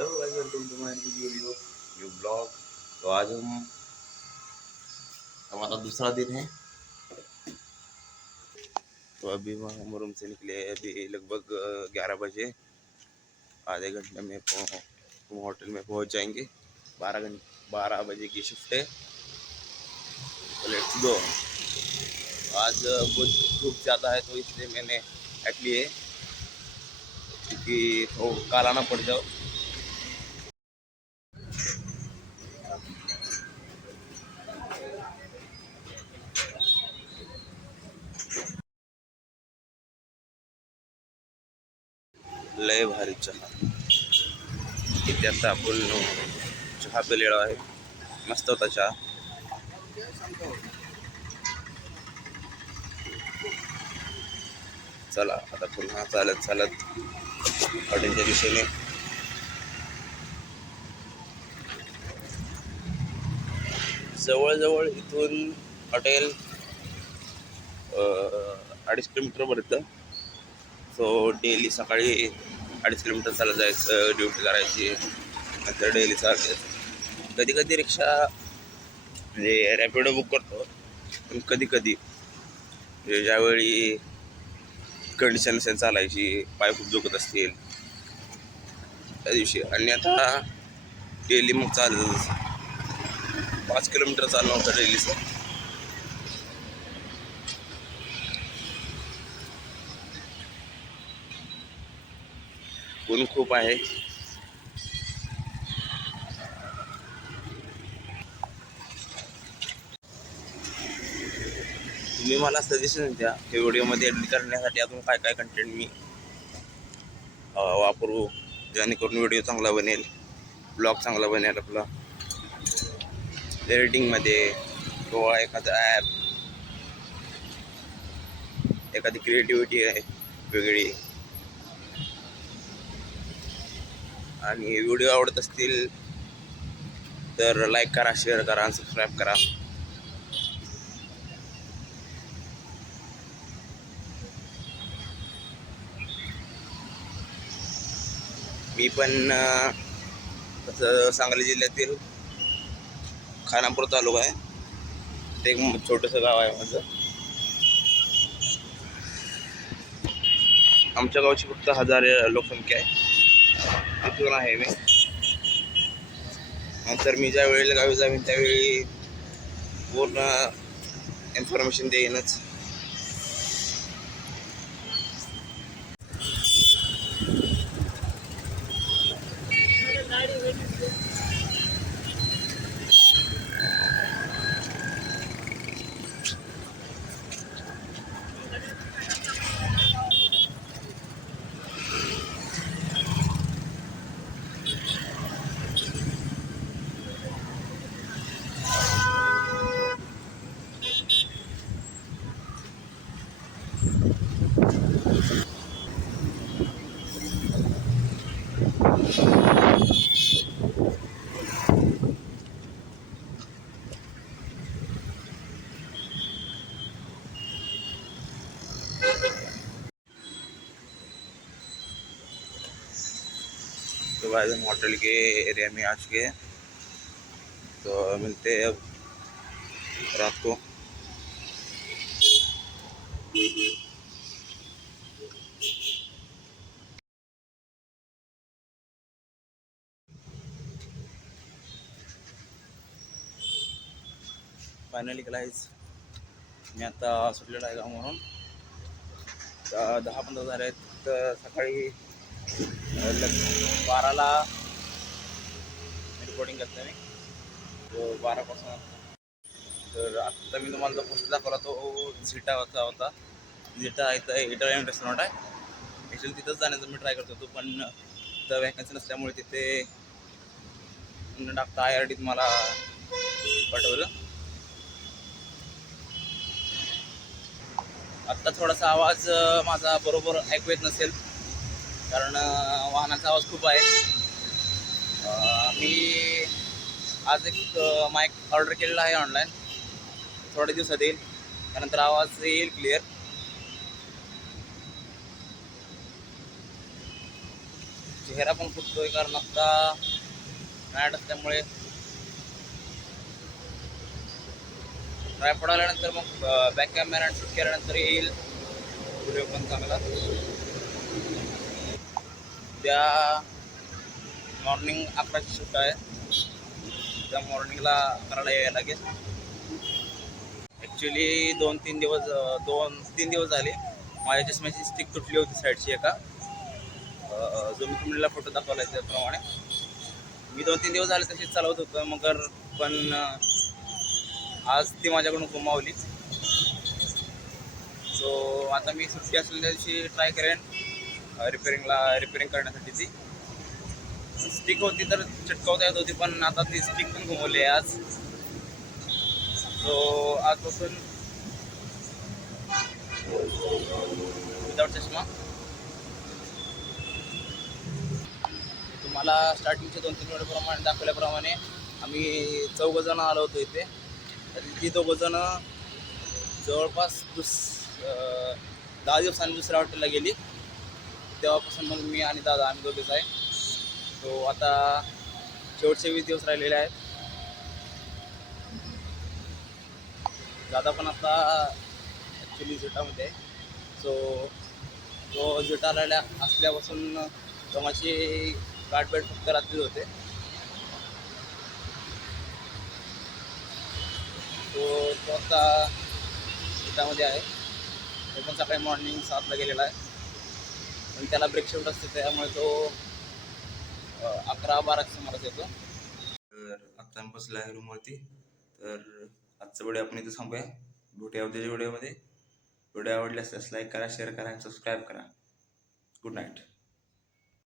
Hello guys, welcome to my new video, new blog. तो आज हमारा दूसरा दिन है। तो अभी हम रूम से निकले हैं, अभी लगभग 11 बजे। आधे घंटे में हम होटल में पहुंच जाएंगे। 12 बजे की शिफ्ट है। तो लेट्स गो। आज बहुत धूप ज़्यादा है तो इसलिए मैंने हैट लिए, क्योंकि वो काला ना पड़ जाओ। लय भारी चहा इथे आता आपण चहा पिलेला आहे, मस्त होता चहा। चला आता पुन्हा चालत चालत हॉटेलच्या दिशेने। जवळजवळ इथून हॉटेल 2.5 किलोमीटर भरतं। सो डेली सकाळी 2.5 किलोमीटर चालत जायचं, ड्युटी करायची, नंतर डेली चालायचं। कधी कधी रिक्षा म्हणजे रॅपिडो बुक करतो, पण कधी कधी म्हणजे ज्यावेळी कंडिशन असेल चालायची, पाय खूप दुखत असतील त्या दिवशी। आणि आता डेली मग चालत 5 किलोमीटर चालणं होतं डेलीचं। ऊन खूप आहे। तुम्ही मला सजेशन द्या की व्हिडिओमध्ये एडिट करण्यासाठी अजून काय काय कंटेंट मी वापरू, जेणेकरून व्हिडिओ चांगला बनेल, ब्लॉग चांगला बनेल आपला। एडिटिंगमध्ये किंवा एखादं ॲप, एखादी क्रिएटिव्हिटी आहे वेगळी। आणि व्हिडिओ आवडत असतील तर लाईक करा, शेअर करा आणि सबस्क्राईब करा। मी पण तसं सांगली जिल्ह्यातील खानापूर तालुका आहे, ते एक छोटंसं गाव आहे माझं। आमच्या गावची फक्त 1000 लोकसंख्या आहे, तिथून आहे मी। नंतर मी ज्या वेळेला गावी जाईन त्यावेळी पूर्ण इन्फॉर्मेशन देईनच। तो भाई हम होटल के एरिया में आ चुके हैं। तो मिलते हैं अब रात को। फायनली गाइस, मी आता सुटलेला आहे गावावरून। 10-15 झाले आहेत। तर सकाळी 12ला रिपोर्टिंग करतो मी, तो 12पासून। तर आत्ता मी तुम्हाला जो पोस्ट दाखवला तो झिटाचा होता। झिटा इथं इटालियन रेस्टॉरंट आहे, ॲक्च्युली तिथंच जाण्याचा मी ट्राय करतो होतो, पण तिथं वॅकन्सी नसल्यामुळे तिथे न टाकता IRDत मला पाठवलं। आत्ता थोडासा आवाज माझा बरोबर ऐकू येत नसेल, कारण वाहनाचा आवाज खूप आहे। मी आज एक माईक ऑर्डर केलेला आहे ऑनलाईन, थोड्या दिवसात येईल, त्यानंतर आवाज येईल क्लिअर। चेहरा पण फुटतोय, कारण आता मॅट असल्यामुळे ट्रायपॉड आल्यानंतर मग बॅक कॅमेरा शूट केल्यानंतर येईल व्हिडिओ पण चांगला. त्या मॉर्निंग 11ची शूट आहे, त्या मॉर्निंगला करायला यायला लागेल. ॲक्च्युली 2-3 दिवस झाले माझ्या चष्म्याची स्टिक तुटली होती साईडची एका, जो मी तुम्हाला फोटो दाखवला त्याप्रमाणे. मी 2-3 दिवस झाले तशीच चालवत होतो, मगर पण आज ती माझ्याकडून गुमावली. सो आता मी सुट्टी असलेल्या दिवशी ट्राय करेन रिपेअरिंग करण्यासाठी. ती स्टिक होती तर चिटकवता येत होती, पण आता ती स्टिक पण घुमवली आहे आज. सो आजपासून विदाउट चष्मा. तुम्हाला स्टार्टिंगच्या 2-3 व्हिडिओप्रमाणे दाखवल्याप्रमाणे आम्ही 4 जण आलो होतो इथे. ती 2 जण जवळपास 10 दिवसांनी दुसऱ्या हॉटेलला गेली. तेव्हापासून मग मी आणि दादा आम्ही दोघेच आहे. तो आता शेवटचे 20 दिवस राहिलेले आहेत. दादा पण आता ॲक्च्युली झुटामध्ये आहे. सो तो झुटाला असल्यापासून जमाची गाठभेट फक्त रात्रीच होते. तो आता झुटामध्ये आहे. तो पण सकाळी मॉर्निंग 7ला गेलेला आहे, पण त्याला ब्रेक शिफ्ट असते, त्यामुळे तो 11-12च्या सुमारास येतो. तर आत्ता बसला आहे रूमवरती. तर आजचा व्हिडिओ आपण इथे थांबूया. भेटूया उद्याच्या व्हिडिओमध्ये. व्हिडिओ आवडल्यास लाईक करा, शेअर करा, सबस्क्राईब करा. Good night.